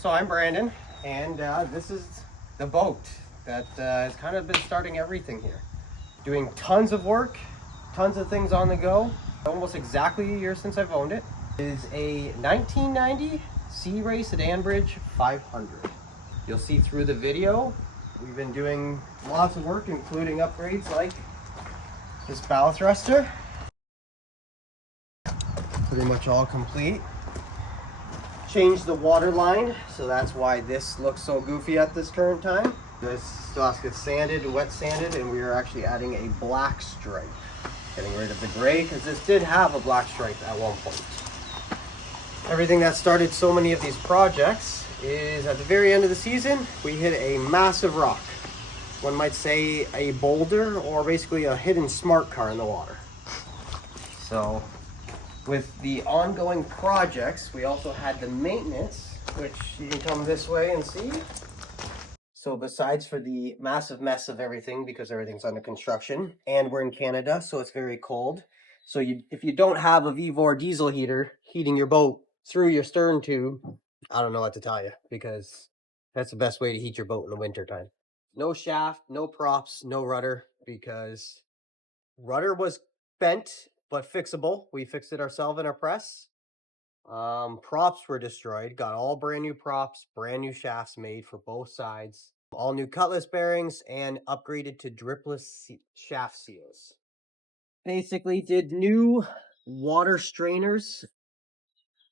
So I'm Brandon, and this is the boat that has kind of been starting everything here. Doing tons of work, tons of things on the go. Almost exactly a year since I've owned it. It is a 1990 Sea Ray Sedan Bridge 500. You'll see through the video, we've been doing lots of work, including upgrades like this bow thruster. Pretty much all complete. Changed the water line, so that's why this looks so goofy at this current time. This still has to get sanded, wet sanded, and we are actually adding a black stripe. Getting rid of the gray, because this did have a black stripe at one point. Everything that started so many of these projects is at the very end of the season, we hit a massive rock. One might say a boulder, or basically a hidden smart car in the water. So, with the ongoing projects, we also had the maintenance, which you can come this way and see. So besides for the massive mess of everything, because everything's under construction, and we're in Canada, so it's very cold. So if you don't have a Vevor diesel heater heating your boat through your stern tube, I don't know what to tell you, because that's the best way to heat your boat in the winter time. No shaft, no props, no rudder, because rudder was bent but fixable. We fixed it ourselves in our press. Props were destroyed. Got all brand new props, brand new shafts made for both sides. All new cutlass bearings and upgraded to dripless shaft seals. Basically did new water strainers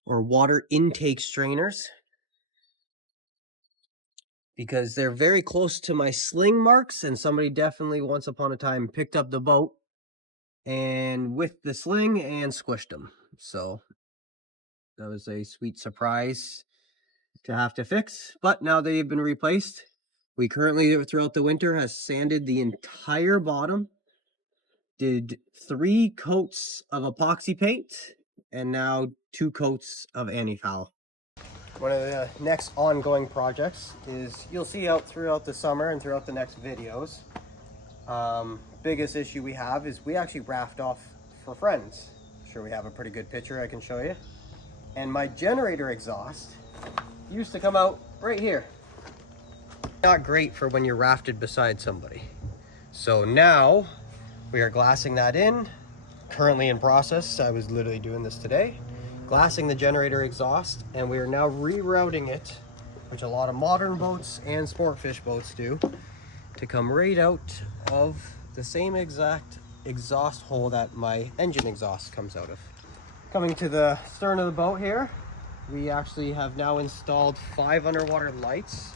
or water intake strainers, because they're very close to my sling marks, and somebody definitely once upon a time picked up the boat and with the sling and squished them. So that was a sweet surprise to have to fix, but now they've been replaced. We currently, throughout the winter, has sanded the entire bottom, did 3 coats of epoxy paint, and now 2 coats of anti-foul. One of the next ongoing projects is, you'll see out throughout the summer and throughout the next videos, biggest issue we have is we actually raft off for friends. I'm sure we have a pretty good picture I can show you. And my generator exhaust used to come out right here. Not great for when you're rafted beside somebody. So now we are glassing that in. Currently in process. I was literally doing this today. Glassing the generator exhaust, and we are now rerouting it, which a lot of modern boats and sportfish boats do, to come right out of the same exact exhaust hole that my engine exhaust comes out of. Coming to the stern of the boat here, we actually have now installed 5 underwater lights,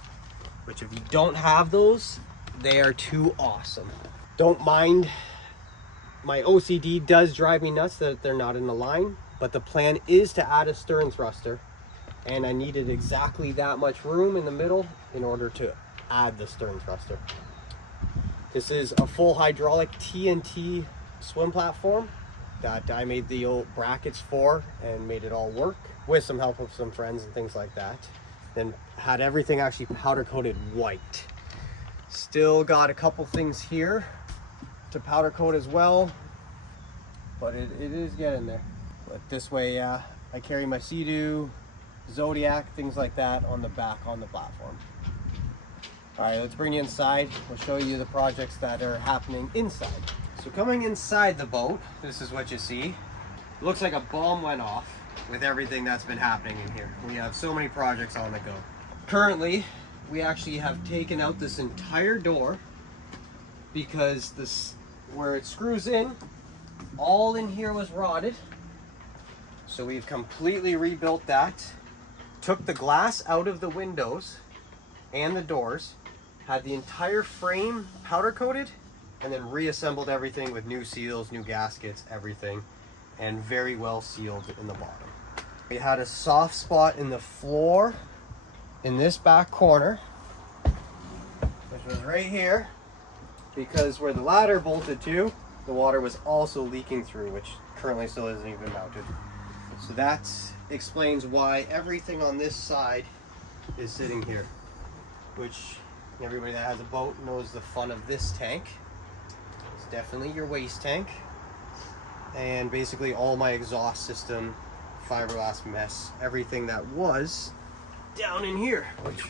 which if you don't have those, they are too awesome. Don't mind, my OCD does drive me nuts that they're not in a line, but the plan is to add a stern thruster, and I needed exactly that much room in the middle in order to add the stern thruster. This is a full hydraulic TNT swim platform that I made the old brackets for and made it all work with some help of some friends and things like that. Then had everything actually powder coated white. Still got a couple things here to powder coat as well, but it is getting there. But this way, I carry my Sea-Doo, Zodiac, things like that on the back on the platform. All right, let's bring you inside. We'll show you the projects that are happening inside. So coming inside the boat, this is what you see. It looks like a bomb went off with everything that's been happening in here. We have so many projects on the go. Currently, we actually have taken out this entire door, because this, where it screws in, all in here was rotted. So we've completely rebuilt that. Took the glass out of the windows and the doors, had the entire frame powder coated, and then reassembled everything with new seals, new gaskets, everything, and very well sealed in the bottom. We had a soft spot in the floor in this back corner, which was right here, because where the ladder bolted to, the water was also leaking through, which currently still isn't even mounted. So that explains why everything on this side is sitting here, which everybody that has a boat knows the fun of this tank. It's definitely your waste tank. And basically all my exhaust system, fiberglass mess, everything that was down in here, which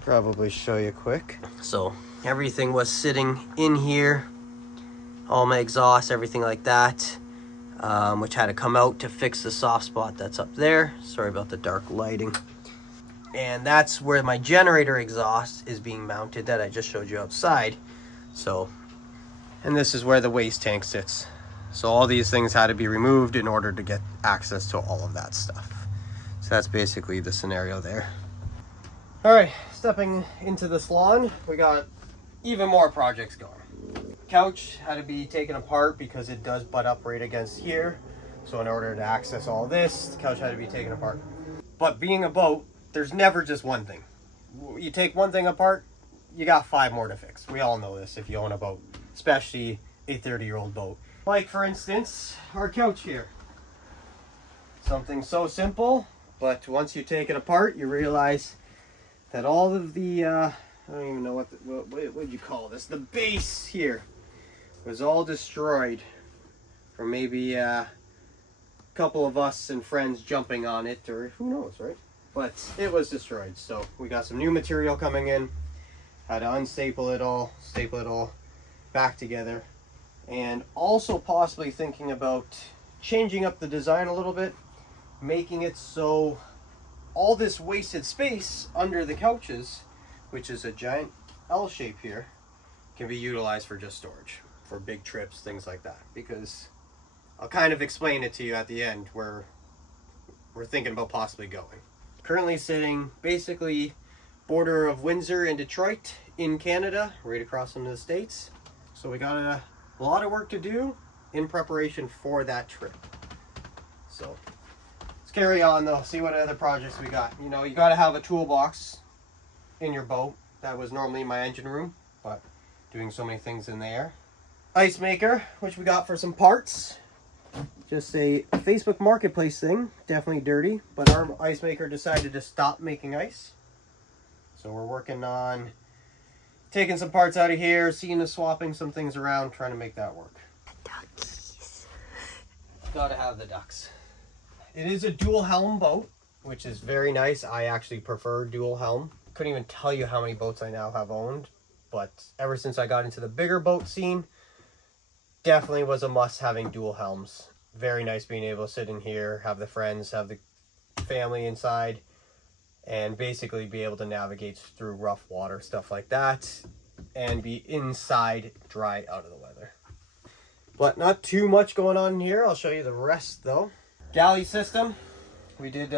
probably show you quick. So everything was sitting in here, all my exhaust, everything like that, which had to come out to fix the soft spot that's up there. Sorry about the dark lighting. And that's where my generator exhaust is being mounted that I just showed you outside. So, and this is where the waste tank sits. So all these things had to be removed in order to get access to all of that stuff. So that's basically the scenario there. All right, stepping into the salon, we got even more projects going. Couch had to be taken apart because it does butt up right against here. So in order to access all this, the couch had to be taken apart. But being a boat, there's never just one thing. You take one thing apart, you got 5 more to fix. We all know this if you own a boat, especially a 30-year-old boat. Like for instance, our couch here. Something so simple, but once you take it apart, you realize that all of the, I don't even know what would you call this? The base here was all destroyed from maybe a couple of us and friends jumping on it, or who knows, right? But it was destroyed. So we got some new material coming in, had to unstaple it all, staple it all back together, and also possibly thinking about changing up the design a little bit, making it so all this wasted space under the couches, which is a giant L shape here, can be utilized for just storage, for big trips, things like that. Because I'll kind of explain it to you at the end where we're thinking about possibly going. Currently sitting basically border of Windsor and Detroit in Canada, right across from the States. So we got a lot of work to do in preparation for that trip. So let's carry on though, see what other projects we got. You know, you got to have a toolbox in your boat. That was normally my engine room, but doing so many things in there. Ice maker, which we got for some parts. Just a Facebook Marketplace thing, definitely dirty, but our ice maker decided to stop making ice. So we're working on taking some parts out of here, seeing us swapping some things around, trying to make that work. Duckies. Gotta have the ducks. It is a dual helm boat, which is very nice. I actually prefer dual helm. Couldn't even tell you how many boats I now have owned, but ever since I got into the bigger boat scene, definitely was a must having dual helms. Very nice being able to sit in here, have the friends, have the family inside, and basically be able to navigate through rough water, stuff like that, and be inside, dry out of the weather. But not too much going on in here. I'll show you the rest though. Galley system. We did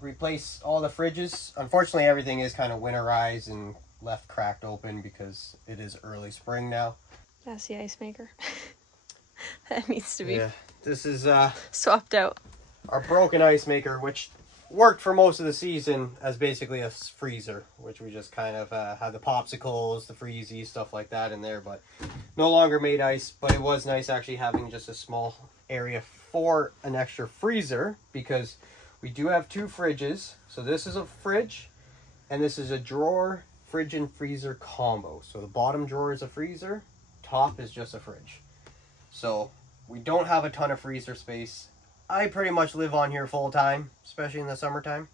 replace all the fridges. Unfortunately, everything is kind of winterized and left cracked open because it is early spring now. That's the ice maker. That needs to be This is swapped out. our broken ice maker, which worked for most of the season as basically a freezer, which we just kind of had the popsicles, the freezies, stuff like that in there, but no longer made ice. But it was nice actually having just a small area for an extra freezer, because we do have 2 fridges. So this is a fridge and this is a drawer, fridge and freezer combo. So the bottom drawer is a freezer, top is just a fridge. So we don't have a ton of freezer space. I pretty much live on here full time, especially in the summertime.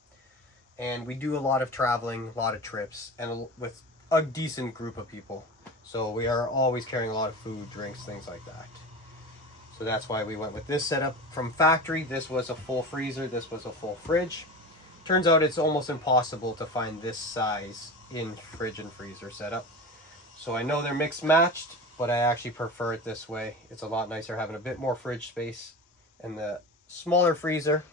And we do a lot of traveling, a lot of trips, and with a decent group of people. So we are always carrying a lot of food, drinks, things like that. So that's why we went with this setup from factory. This was a full freezer, this was a full fridge. Turns out it's almost impossible to find this size in fridge and freezer setup. So I know they're mixed matched, but I actually prefer it this way. It's a lot nicer having a bit more fridge space and the smaller freezer.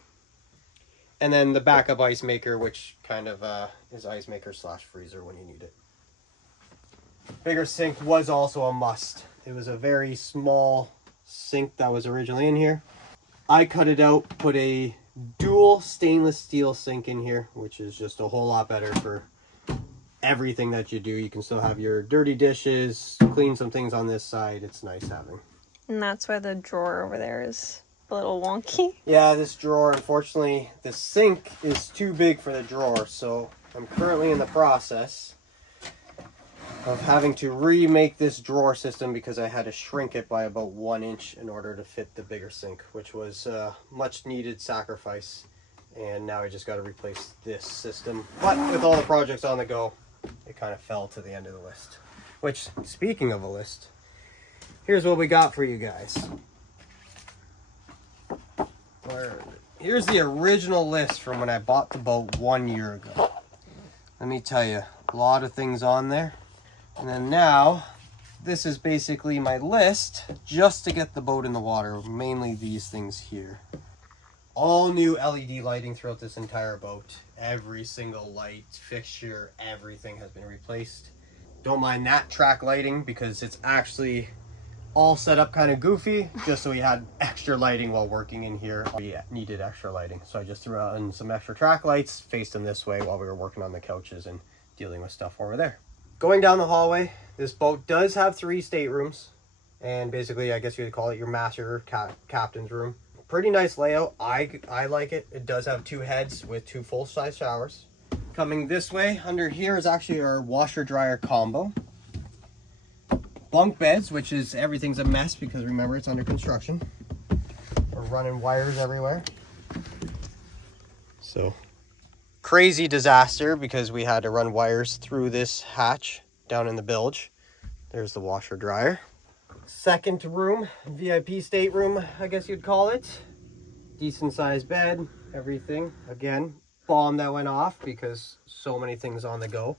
And then the backup ice maker, which kind of is ice maker slash freezer when you need it. Bigger sink was also a must. It was a very small sink that was originally in here. I cut it out, put a dual stainless steel sink in here, which is just a whole lot better for everything that you do. You can still have your dirty dishes, clean some things on this side. It's nice having. And that's why the drawer over there is a little wonky. Yeah, this drawer, unfortunately, the sink is too big for the drawer, so I'm currently in the process of having to remake this drawer system because I had to shrink it by about 1 inch in order to fit the bigger sink, which was a much needed sacrifice. And now I just got to replace this system. But with all the projects on the go, it kind of fell to the end of the list. Which, speaking of a list, here's what we got for you guys. Here's the original list from when I bought the boat 1 year ago. Let me tell you, a lot of things on there. And then now, this is basically my list just to get the boat in the water. Mainly these things here. All new LED lighting throughout this entire boat. Every single light, fixture, everything has been replaced. Don't mind that track lighting because it's actually all set up kind of goofy, just so we had extra lighting while working in here. We needed extra lighting, so I just threw on some extra track lights, faced them this way while we were working on the couches and dealing with stuff over there. Going down the hallway, this boat does have 3 staterooms, and basically I guess you would call it your master captain's room. Pretty nice layout. I like it. It does have 2 heads with 2 full-size showers. Coming this way, under here is actually our washer-dryer combo. Bunk beds, which is everything's a mess because remember it's under construction. We're running wires everywhere. So, crazy disaster because we had to run wires through this hatch down in the bilge. There's the washer-dryer. Second room, VIP stateroom, I guess you'd call it. Decent sized bed, everything. Again, bomb that went off because so many things on the go.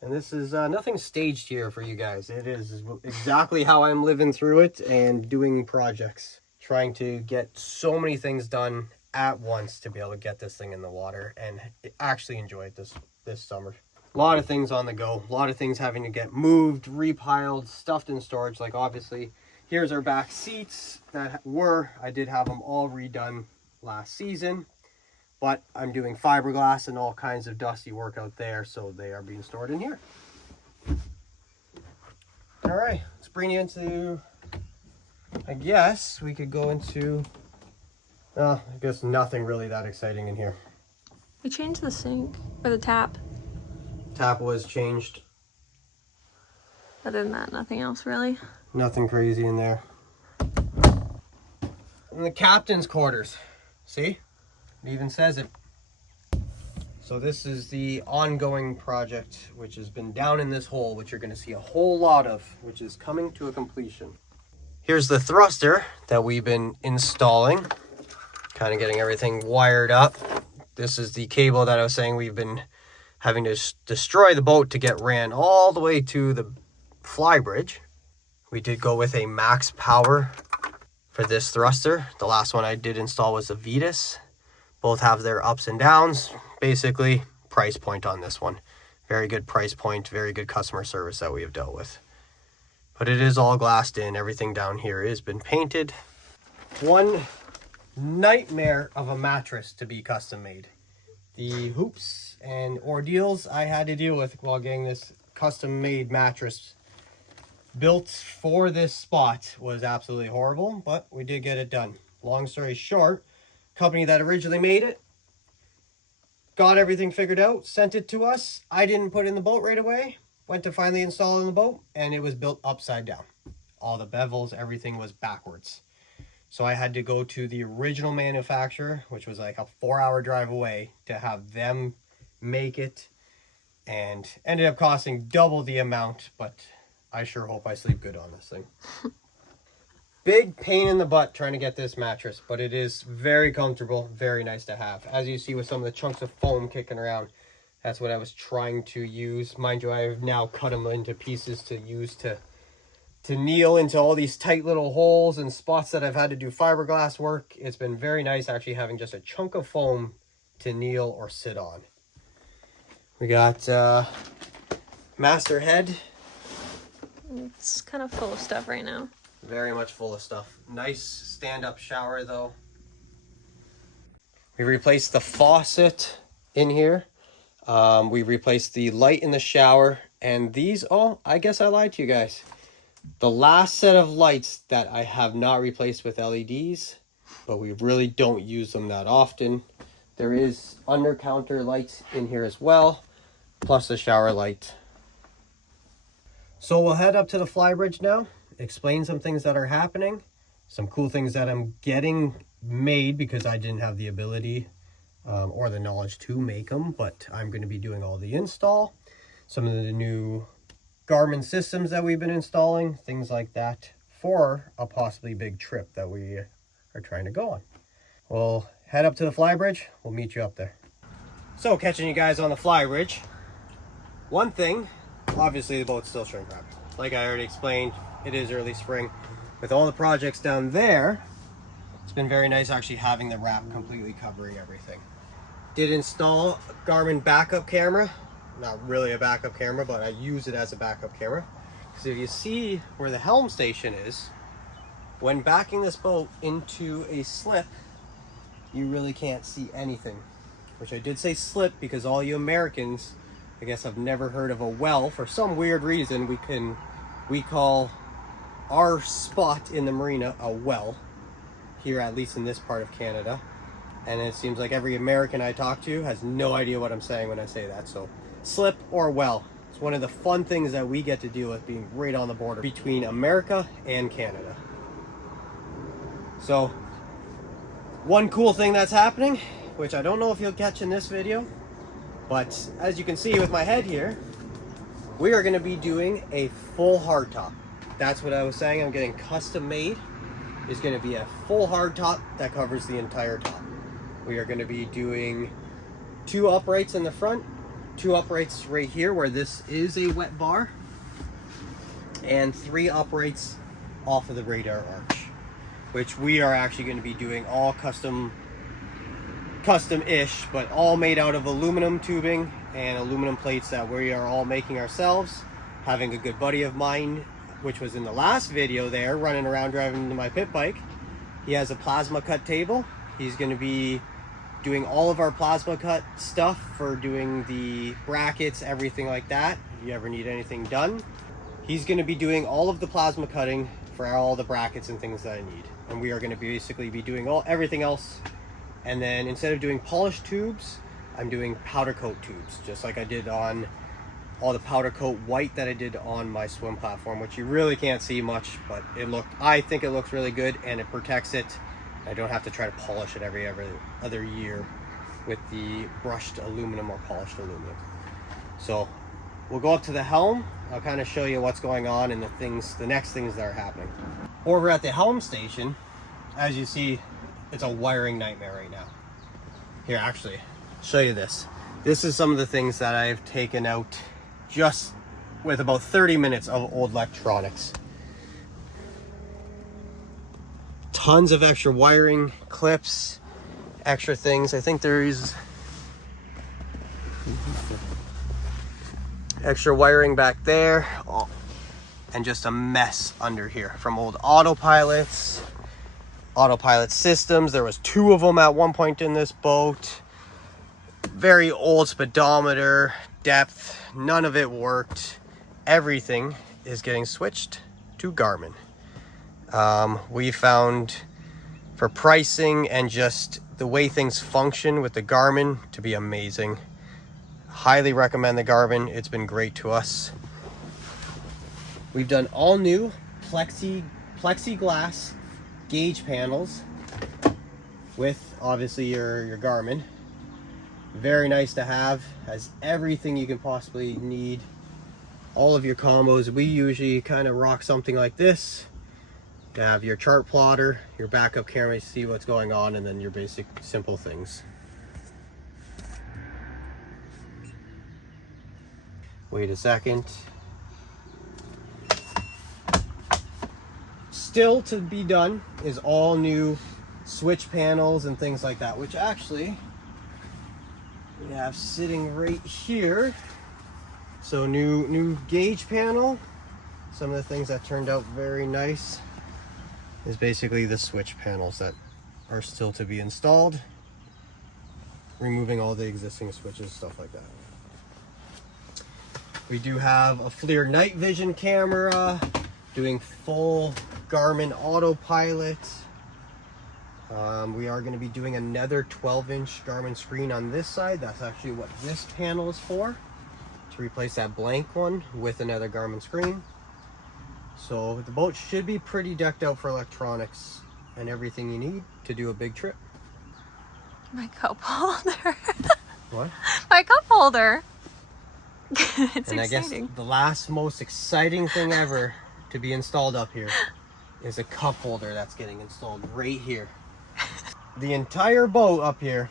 And this is nothing staged here for you guys. It is exactly how I'm living through it and doing projects. Trying to get so many things done at once to be able to get this thing in the water and actually enjoy it this summer. A lot of things on the go, a lot of things having to get moved, repiled, stuffed in storage. Like obviously, here's our back seats I did have them all redone last season, but I'm doing fiberglass and all kinds of dusty work out there, so they are being stored in here. All right, let's bring you into, I guess we could go into, I guess nothing really that exciting in here. We changed the sink, or the tap. Tap was changed. Other than that, nothing else really. Nothing crazy in there. In the captain's quarters, see? It even says it. So this is the ongoing project, which has been down in this hole, which you're going to see a whole lot of, which is coming to a completion. Here's the thruster that we've been installing. Kind of getting everything wired up. This is the cable that I was saying we've been having to destroy the boat to get ran all the way to the Flybridge. We did go with a max power for this thruster. The last one I did install was a Vetus. Both have their ups and downs. Basically, price point on this one. Very good price point, very good customer service that we have dealt with. But it is all glassed in. Everything down here has been painted. One nightmare of a mattress to be custom made. The hoops and ordeals I had to deal with while getting this custom made mattress built for this spot was absolutely horrible, but we did get it done. Long story short, company that originally made it got everything figured out, sent it to us. I didn't put it in the boat right away. Went to finally install it in the boat, and it was built upside down. All the bevels, everything was backwards. So I had to go to the original manufacturer, which was like a 4-hour drive away, to have them make it, and ended up costing double the amount, but I sure hope I sleep good on this thing. Big pain in the butt trying to get this mattress, but it is very comfortable, very nice to have. As you see with some of the chunks of foam kicking around, that's what I was trying to use. Mind you, I have now cut them into pieces to use to kneel into all these tight little holes and spots that I've had to do fiberglass work. It's been very nice actually having just a chunk of foam to kneel or sit on. We got master head. It's kind of full of stuff right now. Very much full of stuff. Nice stand-up shower though. We replaced the faucet in here. We replaced the light in the shower. And these, oh, I guess I lied to you guys. The last set of lights that I have not replaced with LEDs, but we really don't use them that often. There is under counter lights in here as well, plus the shower light. So we'll head up to the Flybridge now, explain some things that are happening, some cool things that I'm getting made because I didn't have the ability or the knowledge to make them, but I'm going to be doing all the install, some of the new Garmin systems that we've been installing, things like that, for a possibly big trip that we are trying to go on. We'll head up to the Flybridge. We'll meet you up there. So, catching you guys on the Flybridge. One thing, obviously the boat's still shrink wrapped. Like I already explained, it is early spring. With all the projects down there, it's been very nice actually having the wrap completely covering everything. Did install a Garmin backup camera. Not really a backup camera, but I use it as a backup camera. Because if you see where the helm station is, when backing this boat into a slip, you really can't see anything. Which I did say slip because all you Americans, I guess, have never heard of a well. For some weird reason, we call our spot in the marina a well, here at least in this part of Canada. And it seems like every American I talk to has no idea what I'm saying when I say that. So slip or well, it's one of the fun things that we get to deal with, being right on the border between America and Canada. So one cool thing that's happening, which I don't know if you'll catch in this video, but as you can see with my head here, we are going to be doing a full hardtop. That's what I was saying. I'm getting custom made. It's going to be a full hardtop that covers the entire top. We are going to be doing 2 uprights in the front, 2 uprights right here where this is a wet bar, and 3 uprights off of the radar arch, which we are actually going to be doing all custom-ish, but all made out of aluminum tubing and aluminum plates that we are all making ourselves. Having a good buddy of mine, which was in the last video there, running around driving my pit bike, he has a plasma cut table. He's going to be doing all of our plasma cut stuff for doing the brackets, everything like that. If you ever need anything done, he's going to be doing all of the plasma cutting for all the brackets and things that I need. And we are going to basically be doing everything else. And then instead of doing polished tubes, I'm doing powder coat tubes, just like I did on all the powder coat white that I did on my swim platform, which you really can't see much, but I think it looks really good, and it protects it. I don't have to try to polish it every other year with the brushed aluminum or polished aluminum. So we'll go up to the helm. I'll kind of show you what's going on and the next things that are happening. Over at the helm station, as you see, it's a wiring nightmare right now. Here, actually, show you this. This is some of the things that I've taken out just with about 30 minutes of old electronics. Tons of extra wiring clips, extra things. I think there's extra wiring back there. Oh, and just a mess under here from old autopilot systems. There was 2 of them at one point in this boat. Very old speedometer, depth, none of it worked. Everything is getting switched to Garmin. We found, for pricing and just the way things function with the Garmin, to be amazing. Highly recommend the Garmin. It's been great to us. We've done all new plexiglass gauge panels with obviously your Garmin. Very nice to have. Has everything you can possibly need. All of your combos. We usually kind of rock something like this. You have your chart plotter, your backup camera to see what's going on, and then your basic simple things. Wait a second. Still to be done is all new switch panels and things like that, which actually we have sitting right here. So new gauge panel. Some of the things that turned out very nice is basically the switch panels that are still to be installed. Removing all the existing switches, stuff like that. We do have a FLIR night vision camera, doing full Garmin autopilot. We are going to be doing another 12-inch Garmin screen on this side. That's actually what this panel is for, to replace that blank one with another Garmin screen. So the boat should be pretty decked out for electronics and everything you need to do a big trip. My cup holder. What? My cup holder. It's and exciting. I guess the last most exciting thing ever to be installed up here is a cup holder that's getting installed right here. The entire boat up here,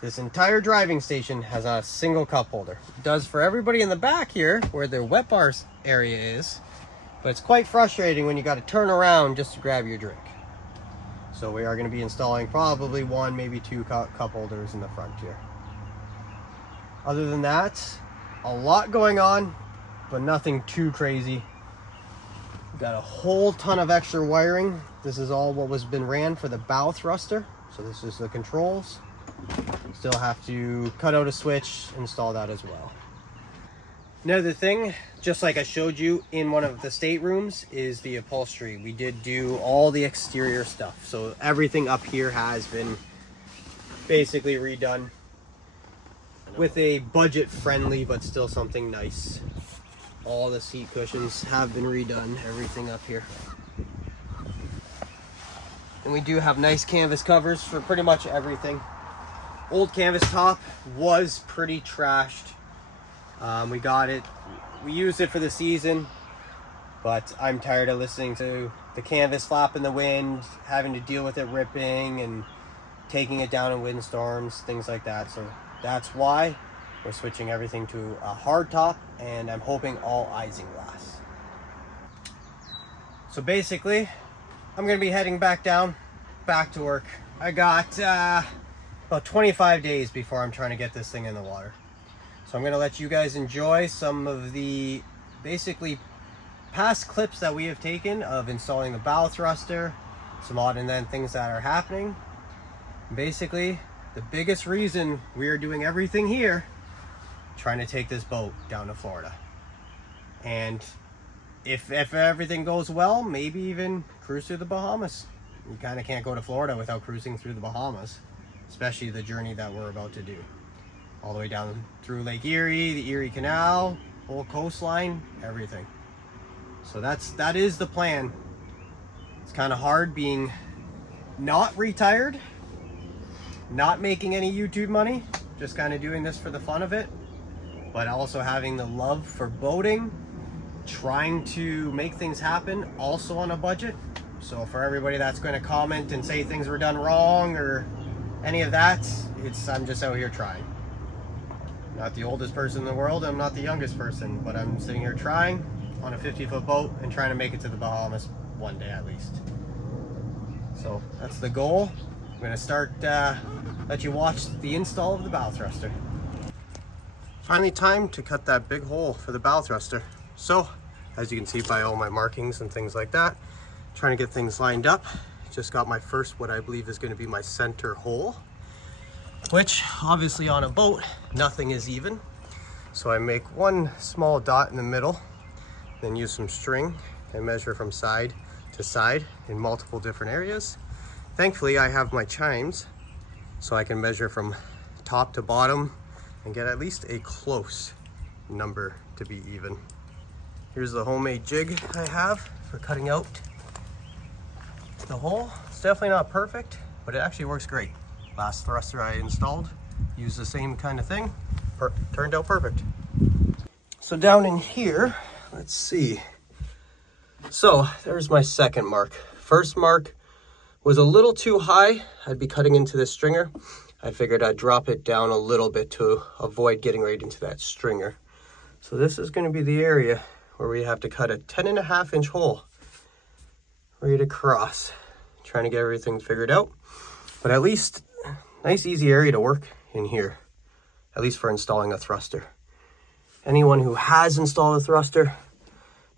this entire driving station has a single cup holder. It does for everybody in the back here where their wet bar area is, but it's quite frustrating when you got to turn around just to grab your drink. So we are going to be installing probably one, maybe two cup holders in the front here. Other than that, a lot going on, but nothing too crazy. We've got a whole ton of extra wiring. This is all what was been ran for the bow thruster. So this is the controls. Still have to cut out a switch, install that as well. Another thing, just like I showed you in one of the staterooms, is the upholstery. We did do all the exterior stuff. So everything up here has been basically redone with a budget friendly, but still something nice. All the seat cushions have been redone, everything up here. And we do have nice canvas covers for pretty much everything. Old canvas top was pretty trashed. We got it, we used it for the season, but I'm tired of listening to the canvas flap in the wind, having to deal with it ripping and taking it down in windstorms, things like that. So that's why we're switching everything to a hard top, and I'm hoping all isinglass. So basically, I'm gonna be heading back down, back to work. I got about 25 days before I'm trying to get this thing in the water. So I'm gonna let you guys enjoy some of the basically past clips that we have taken of installing the bow thruster, some odd and end things that are happening. Basically, the biggest reason we are doing everything here, trying to take this boat down to Florida. And if everything goes well, maybe even cruise through the Bahamas. You kind of can't go to Florida without cruising through the Bahamas, especially the journey that we're about to do. All the way down through Lake Erie, the Erie Canal, whole coastline, everything. So that is the plan. It's kind of hard being not retired, not making any YouTube money, just kind of doing this for the fun of it, but also having the love for boating, trying to make things happen also on a budget. So for everybody that's going to comment and say things were done wrong or any of that, I'm just out here trying. Not the oldest person in the world, I'm not the youngest person, but I'm sitting here trying on a 50-foot boat and trying to make it to the Bahamas one day at least. So that's the goal. I'm going to start, let you watch the install of the bow thruster. Finally time to cut that big hole for the bow thruster. So, as you can see by all my markings and things like that, trying to get things lined up. Just got my first, what I believe is going to be my center hole, which obviously on a boat, nothing is even. So I make one small dot in the middle, then use some string and measure from side to side in multiple different areas. Thankfully, I have my chimes, so I can measure from top to bottom and get at least a close number to be even. Here's the homemade jig I have for cutting out the hole. It's definitely not perfect, but it actually works great. Last thruster I installed used the same kind of thing. Turned out perfect. So down in here, let's see. So there's my second mark. First mark was a little too high. I'd be cutting into this stringer. I figured I'd drop it down a little bit to avoid getting right into that stringer. So this is going to be the area where we have to cut a 10.5-inch hole right across. Trying to get everything figured out, but at least nice easy area to work in here, at least for installing a thruster. Anyone who has installed a thruster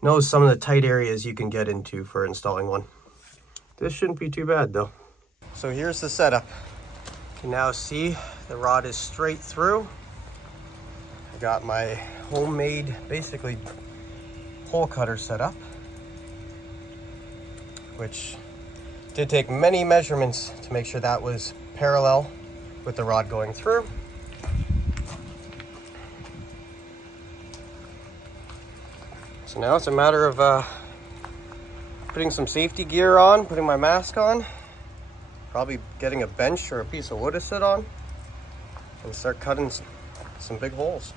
knows some of the tight areas you can get into for installing one. This shouldn't be too bad though. So here's the setup. You can now see the rod is straight through. I got my homemade, basically, hole cutter set up, which did take many measurements to make sure that was parallel with the rod going through. So now it's a matter of putting some safety gear on, putting my mask on, Probably getting a bench or a piece of wood to sit on and start cutting some big holes.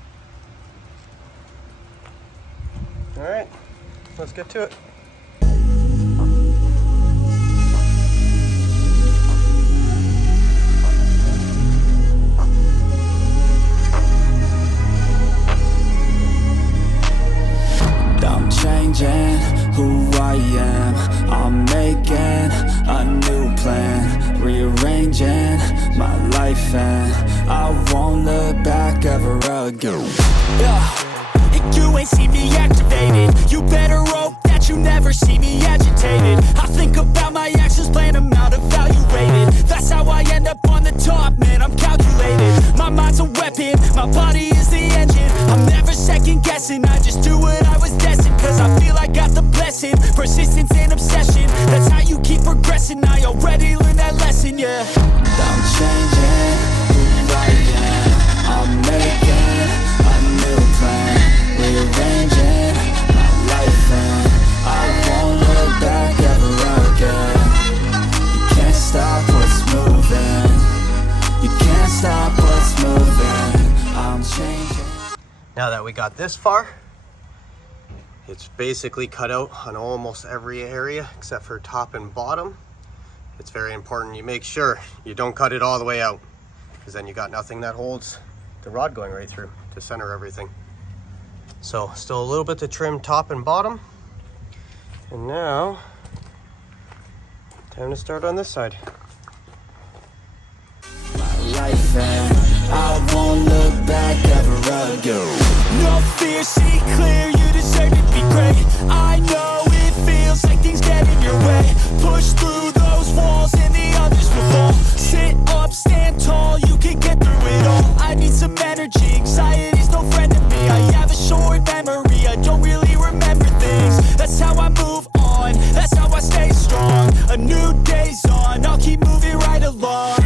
All right, let's get to it. I'm changing who I am. I'm making a new plan, rearranging my life, and I won't look back ever again. Yeah. You ain't see me activated. You better hope that you never see me agitated. I think about my actions, plan them out, evaluated. That's how I end up on the top, man, I'm calculated. My mind's a weapon, my body is the engine. I'm never second guessing, I just do what I was destined. Cause I feel I got the blessing, persistence and obsession. That's how you keep progressing, I already learned that lesson, yeah. I'm changing who I am. I'm making a new plan, rearranging my life, and I won't look back ever again. You can't stop what's moving. You can't stop what's moving. I'm changing. Now that we got this far, it's basically cut out on almost every area except for top and bottom. It's very important you make sure you don't cut it all the way out, because then you got nothing that holds the rod going right through to center everything. So still a little bit to trim top and bottom. And now, time to start on this side. My life, and I won't look back ever again. No fear, see clear, you deserve to be great. I know it feels like things get in your way. Push through those walls and the others will fall. Sit up, stand tall, you can get through it all. I need some energy, anxiety's no friend to me. I have a short memory, I don't really remember things. That's how I move on, that's how I stay strong. A new day's on, I'll keep moving right along.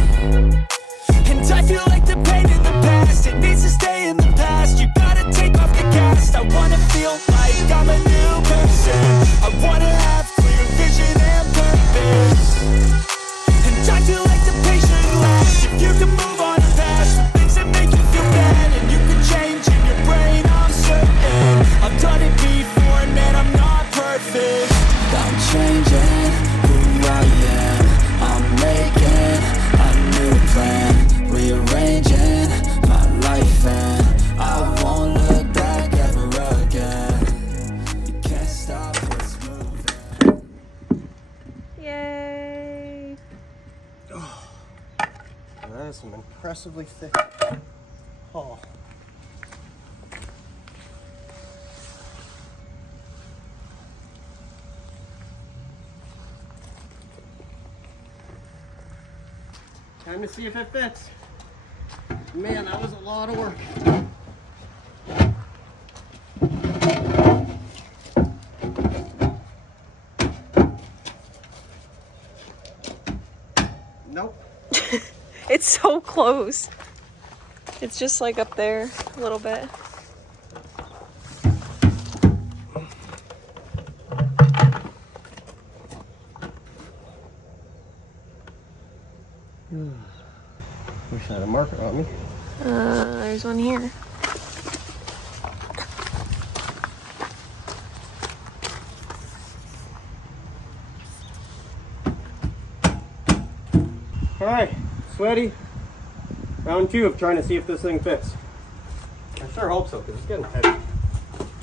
And I feel like the pain in the past, it needs to stay in the past. You gotta take off the cast. I wanna feel like I'm a new person. I wanna have clear vision and purpose. And I feel like the patient lasts. If you can move on past things that make you feel bad, and you can change in your brain, I'm certain. I've done it before, and man, I'm not perfect. I'm changing who I am. I'm making a new plan, rearranging my life, and I won't look back ever again. You can't stop what's moving. Yay! That is some impressively thick hull. Time to see if it fits. Man, that was a lot of work. Nope. It's so close. It's just like up there a little bit. Wish I had a marker on me. There's one here. All right, sweaty. Round 2 of trying to see if this thing fits. I sure hope so, because it's getting heavy.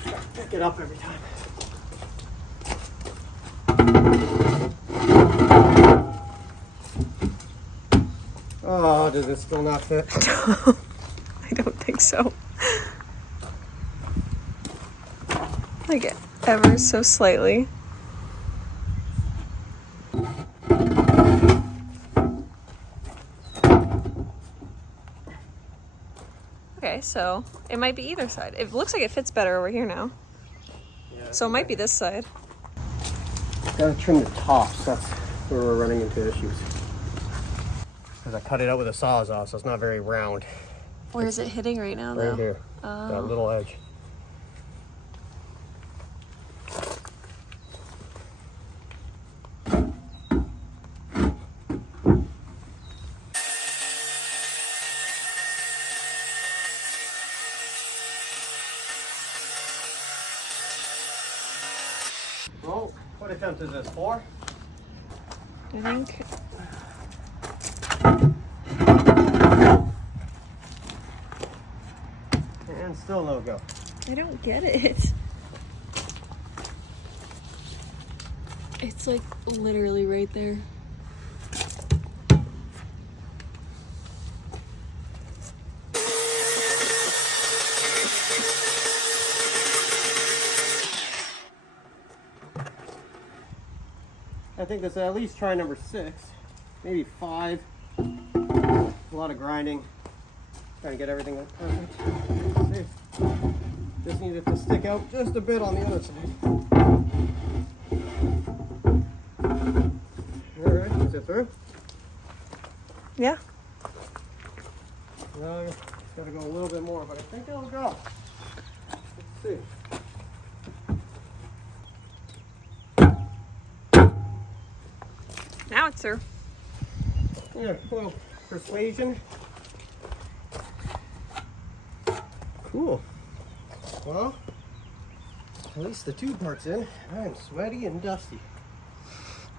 Gotta pick it up every time. Oh, does it still not fit? I don't think so. Like ever so slightly. Okay, so it might be either side. It looks like it fits better over here now. Yeah, So it might be this side. gotta trim the tops. That's where we're running into issues. Because I cut it out with a Sawzall, so it's not very round. Where is it hitting right now, though? Right here, that little edge. Well, what attempt is this, 4? I think. And still no go. I don't get it. It's like literally right there. I think this is at least try number 6, maybe 5. A lot of grinding, trying to get everything perfect. Let's see. Just need it to stick out just a bit on the other side. All right, is it through? Yeah. No, it's got to go a little bit more, but I think it'll go. Let's see. Now it's through. Yeah, well, persuasion. Cool. Well, at least the tube part's in. I am sweaty and dusty.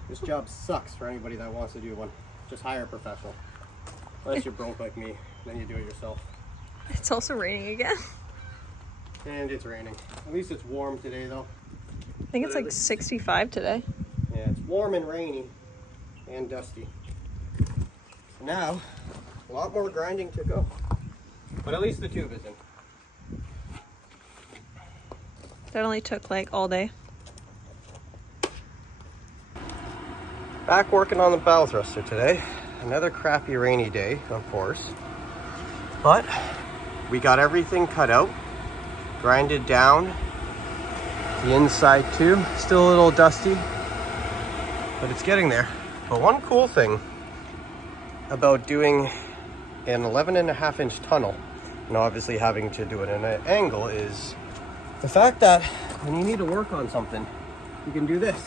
This job sucks for anybody that wants to do one. Just hire a professional. Unless you're broke like me, then you do it yourself. It's also raining again. And it's raining. At least it's warm today though. I think it's like 65 today. Yeah, it's warm and rainy and dusty. So now, a lot more grinding to go. But at least the tube is in. That only took like all day. Back working on the bow thruster today. Another crappy rainy day, of course. But we got everything cut out, grinded down. The inside too, still a little dusty, but it's getting there. But one cool thing about doing an 11.5-inch tunnel, and obviously having to do it at an angle, is the fact that when you need to work on something, you can do this.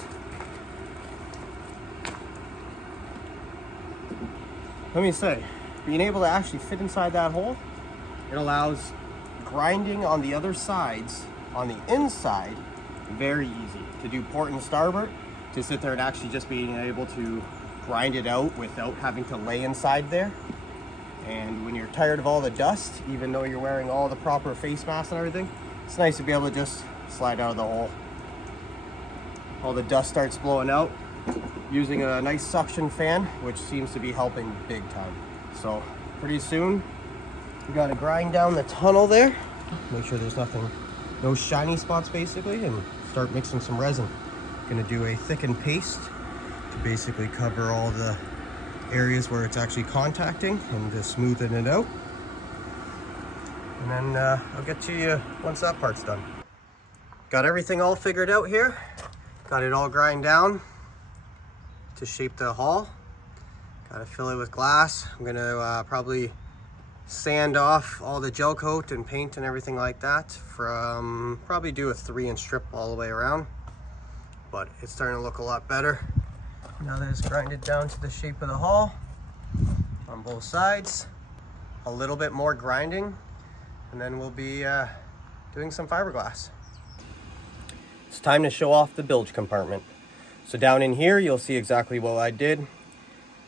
Let me say, being able to actually fit inside that hole, it allows grinding on the other sides, on the inside, very easy. To do port and starboard, to sit there and actually just being able to grind it out without having to lay inside there. And when you're tired of all the dust, even though you're wearing all the proper face masks and everything, it's nice to be able to just slide out of the hole. All the dust starts blowing out, using a nice suction fan, which seems to be helping big time. So pretty soon we got to grind down the tunnel there, make sure there's no shiny spots basically, and start mixing some resin. Gonna do a thickened paste to basically cover all the areas where it's actually contacting and just smoothing it out. And then I'll get to you once that part's done. Got everything all figured out here. Got it all grind down to shape the hull. Gotta fill it with glass. I'm gonna probably sand off all the gel coat and paint and everything like that. Probably do a 3-inch strip all the way around. But it's starting to look a lot better. Now that it's grinded down to the shape of the hull on both sides. A little bit more grinding, and then we'll be doing some fiberglass. It's time to show off the bilge compartment. So down in here, you'll see exactly what I did.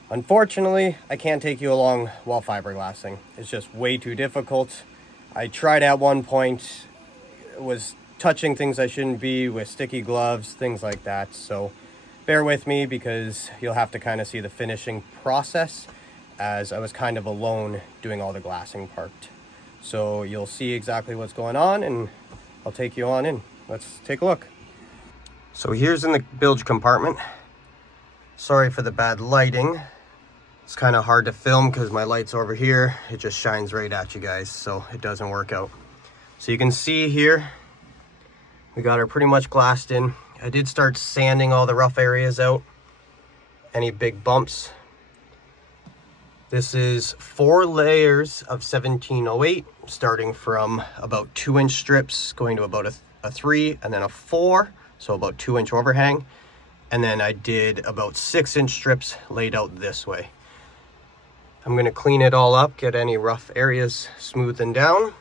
Unfortunately, I can't take you along while fiberglassing. It's just way too difficult. I tried at one point, was touching things I shouldn't be with sticky gloves, things like that. So bear with me because you'll have to kind of see the finishing process, as I was kind of alone doing all the glassing part. So you'll see exactly what's going on, and I'll take you on in. Let's take a look. So here's in the bilge compartment. Sorry for the bad lighting. It's kind of hard to film because my light's over here. It just shines right at you guys, so it doesn't work out. So you can see here, we got her pretty much glassed in. I did start sanding all the rough areas out, any big bumps. This is 4 layers of 1708, starting from about 2-inch strips, going to about a 3, and then a 4, so about 2-inch overhang. And then I did about 6-inch strips laid out this way. I'm gonna clean it all up, get any rough areas smoothened down.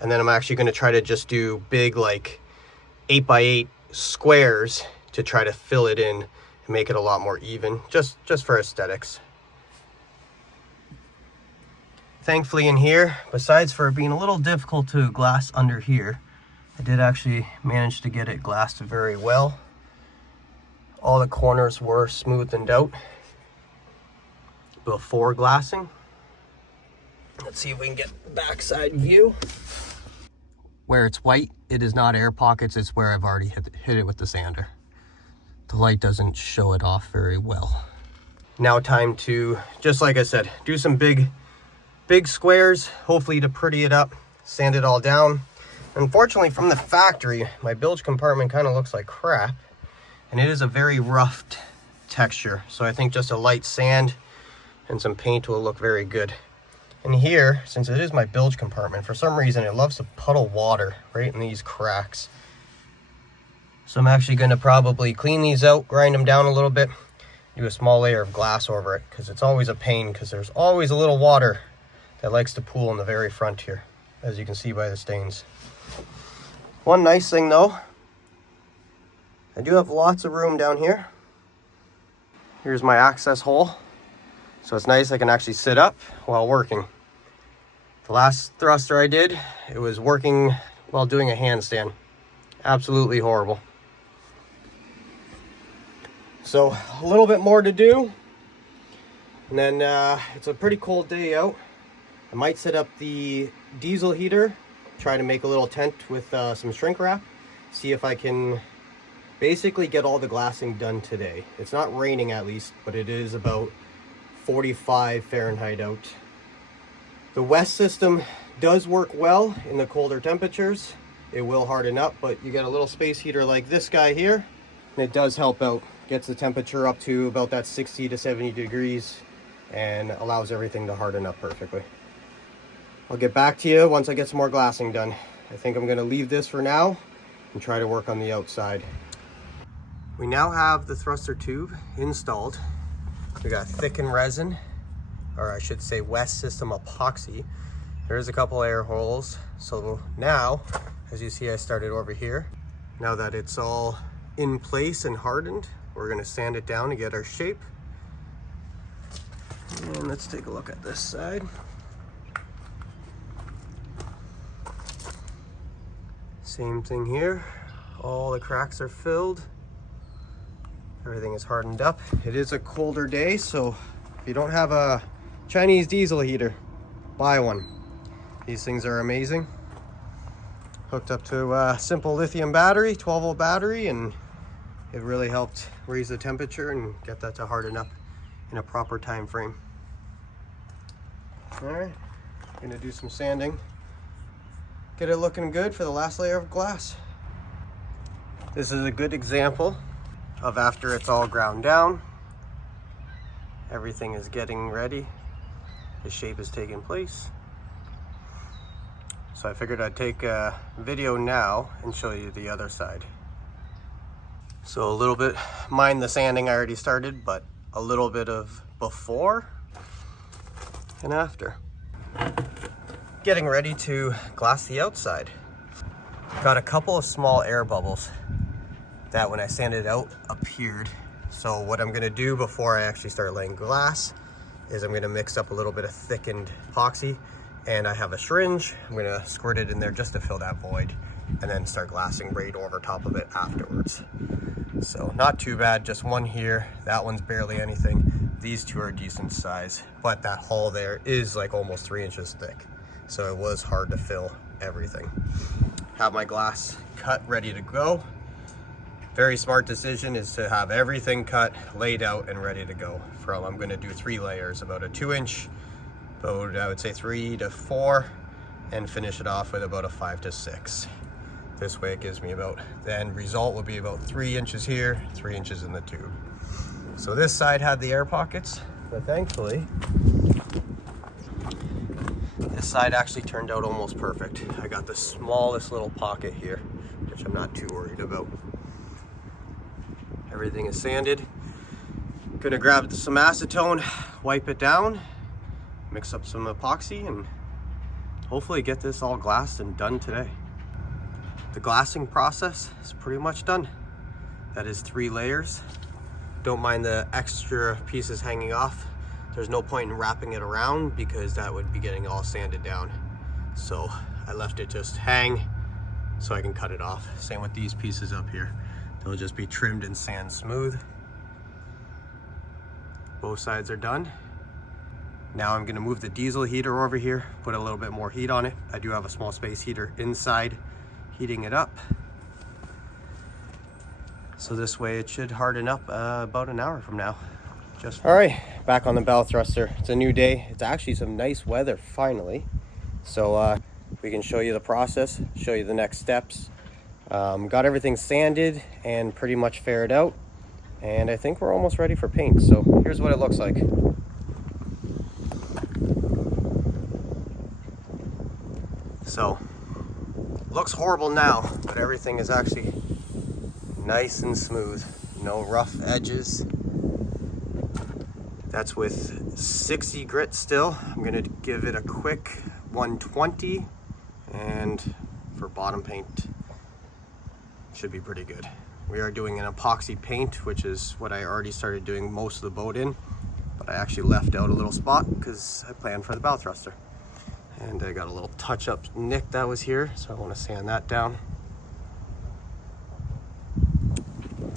And then I'm actually gonna try to just do big, like 8x8 squares to try to fill it in and make it a lot more even, just for aesthetics. Thankfully in here, besides for it being a little difficult to glass under here, I did actually manage to get it glassed very well. All the corners were smoothed out before glassing. Let's see if we can get backside view. Where it's white, it is not air pockets, it's where I've already hit it with the sander. The light doesn't show it off very well. Now time to, just like I said, do some big squares, hopefully to pretty it up, sand it all down. Unfortunately, from the factory, my bilge compartment kind of looks like crap, and it is a very rough texture. So I think just a light sand and some paint will look very good. And here, since it is my bilge compartment, for some reason it loves to puddle water right in these cracks. So I'm actually going to probably clean these out, grind them down a little bit, do a small layer of glass over it, because it's always a pain, because there's always a little water that likes to pool in the very front here, as you can see by the stains. One nice thing though, I do have lots of room down here. Here's my access hole. So it's nice, I can actually sit up while working. The last thruster I did, it was working while doing a handstand. Absolutely horrible. So a little bit more to do. And then it's a pretty cold day out. I might set up the diesel heater, try to make a little tent with some shrink wrap, see if I can basically get all the glassing done today. It's not raining at least, but it is about 45 Fahrenheit out. The West system does work well in the colder temperatures. It will harden up, but you get a little space heater like this guy here, and it does help out. Gets the temperature up to about that 60 to 70 degrees and allows everything to harden up perfectly. I'll get back to you once I get some more glassing done. I think I'm gonna leave this for now and try to work on the outside. We now have the thruster tube installed. We got thickened resin, or I should say West system epoxy. There's a couple air holes. So now, as you see, I started over here. Now that it's all in place and hardened, we're gonna sand it down to get our shape. And let's take a look at this side. Same thing here. All the cracks are filled. Everything is hardened up. It is a colder day, so if you don't have a Chinese diesel heater, buy one. These things are amazing. Hooked up to a simple lithium battery, 12-volt battery, and it really helped raise the temperature and get that to harden up in a proper time frame. All right, gonna do some sanding. Get it looking good for the last layer of glass. This is a good example of after it's all ground down, everything is getting ready, the shape is taking place. So I figured I'd take a video now and show you the other side. So a little bit, mind the sanding I already started, but a little bit of before and after. Getting ready to glass the outside. Got a couple of small air bubbles that when I sanded out appeared. So what I'm gonna do before I actually start laying glass is I'm gonna mix up a little bit of thickened epoxy, and I have a syringe. I'm gonna squirt it in there just to fill that void and then start glassing right over top of it afterwards. So not too bad, just one here. That one's barely anything. These two are decent size, but that hole there is like almost 3 inches thick. So it was hard to fill everything. Have my glass cut, ready to go. Very smart decision is to have everything cut, laid out, and ready to go. I'm gonna do 3 layers, about a 2-inch, about I would say 3 to 4, and finish it off with about a 5 to 6. This way it gives me about, the end result will be about 3 inches here, 3 inches in the tube. So this side had the air pockets, but thankfully, this side actually turned out almost perfect. I got the smallest little pocket here, which I'm not too worried about. Everything is sanded. Gonna grab some acetone, wipe it down, mix up some epoxy, and hopefully get this all glassed and done today. The glassing process is pretty much done. That is 3 layers. Don't mind the extra pieces hanging off. There's no point in wrapping it around because that would be getting all sanded down. So I left it just hang so I can cut it off. Same with these pieces up here. They'll just be trimmed and sand smooth. Both sides are done. Now I'm gonna move the diesel heater over here, put a little bit more heat on it. I do have a small space heater inside, heating it up. So this way it should harden up about an hour from now. All right, back on the bow thruster. It's a new day. It's actually some nice weather finally. So we can show you the process, show you the next steps. Got everything sanded and pretty much faired out. And I think we're almost ready for paint. So here's what it looks like. So, looks horrible now, but everything is actually nice and smooth. No rough edges. That's with 60 grit still. I'm gonna give it a quick 120, and for bottom paint, should be pretty good. We are doing an epoxy paint, which is what I already started doing most of the boat in, but I actually left out a little spot because I planned for the bow thruster. And I got a little touch-up nick that was here, so I want to sand that down.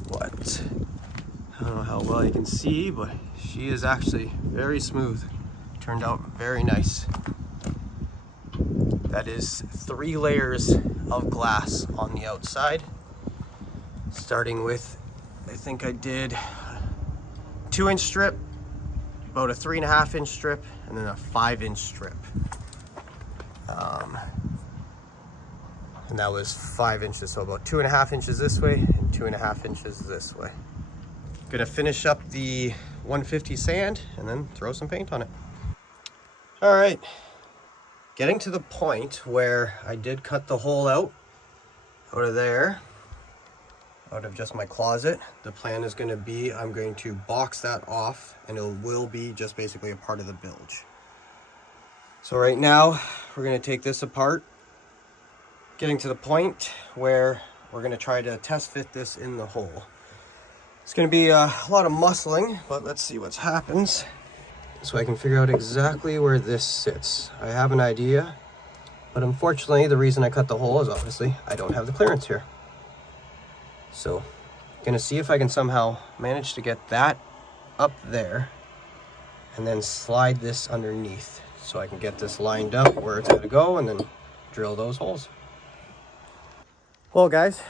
But I don't know how well you can see, but she is actually very smooth. Turned out very nice. That is 3 layers of glass on the outside. Starting with, I think I did 2-inch strip, about a 3.5-inch strip, and then a 5-inch strip. And that was 5 inches, so about 2.5 inches this way and 2.5 inches this way. Gonna finish up the 150 sand and then throw some paint on it. All right, getting to the point where I did cut the hole out of there, out of just my closet. The plan is gonna be, I'm going to box that off and it will be just basically a part of the bilge. So right now, we're gonna take this apart, getting to the point where we're gonna try to test fit this in the hole. It's gonna be a lot of muscling, but let's see what happens. So I can figure out exactly where this sits. I have an idea, but unfortunately, the reason I cut the hole is obviously I don't have the clearance here. So, gonna see if I can somehow manage to get that up there and then slide this underneath so I can get this lined up where it's gonna go and then drill those holes. Well guys,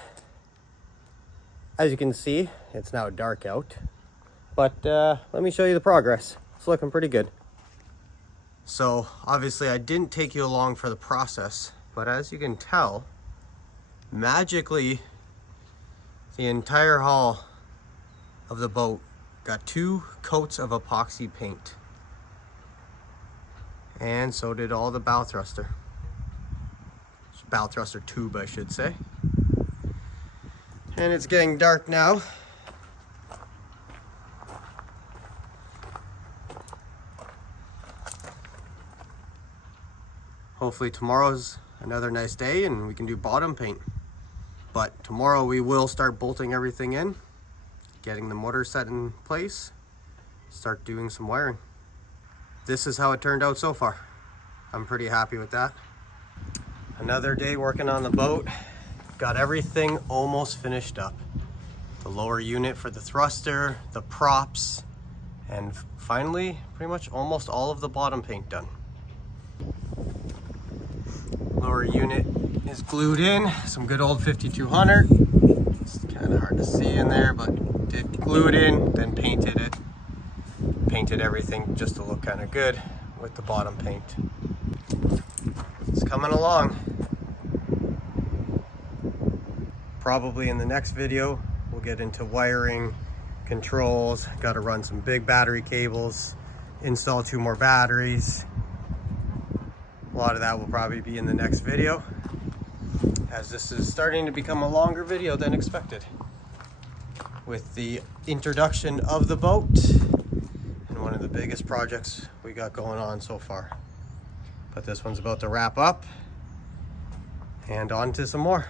as you can see, it's now dark out, but let me show you the progress. It's looking pretty good. So obviously I didn't take you along for the process, but as you can tell, magically the entire hull of the boat got 2 coats of epoxy paint. And so did all the bow thruster. Bow thruster tube, I should say. And it's getting dark now. Hopefully tomorrow's another nice day and we can do bottom paint. But tomorrow we will start bolting everything in, getting the motor set in place, start doing some wiring. This is how it turned out so far. I'm pretty happy with that. Another day working on the boat. Got everything almost finished up. The lower unit for the thruster, the props, and finally, pretty much almost all of the bottom paint done. Lower unit is glued in, some good old 5200. It's kind of hard to see in there, but did glue it in, then painted it. Painted everything just to look kind of good with the bottom paint. It's coming along. Probably in the next video, we'll get into wiring, controls, got to run some big battery cables, install 2 more batteries. A lot of that will probably be in the next video, as this is starting to become a longer video than expected. With the introduction of the boat, and one of the biggest projects we got going on so far. But this one's about to wrap up, and on to some more.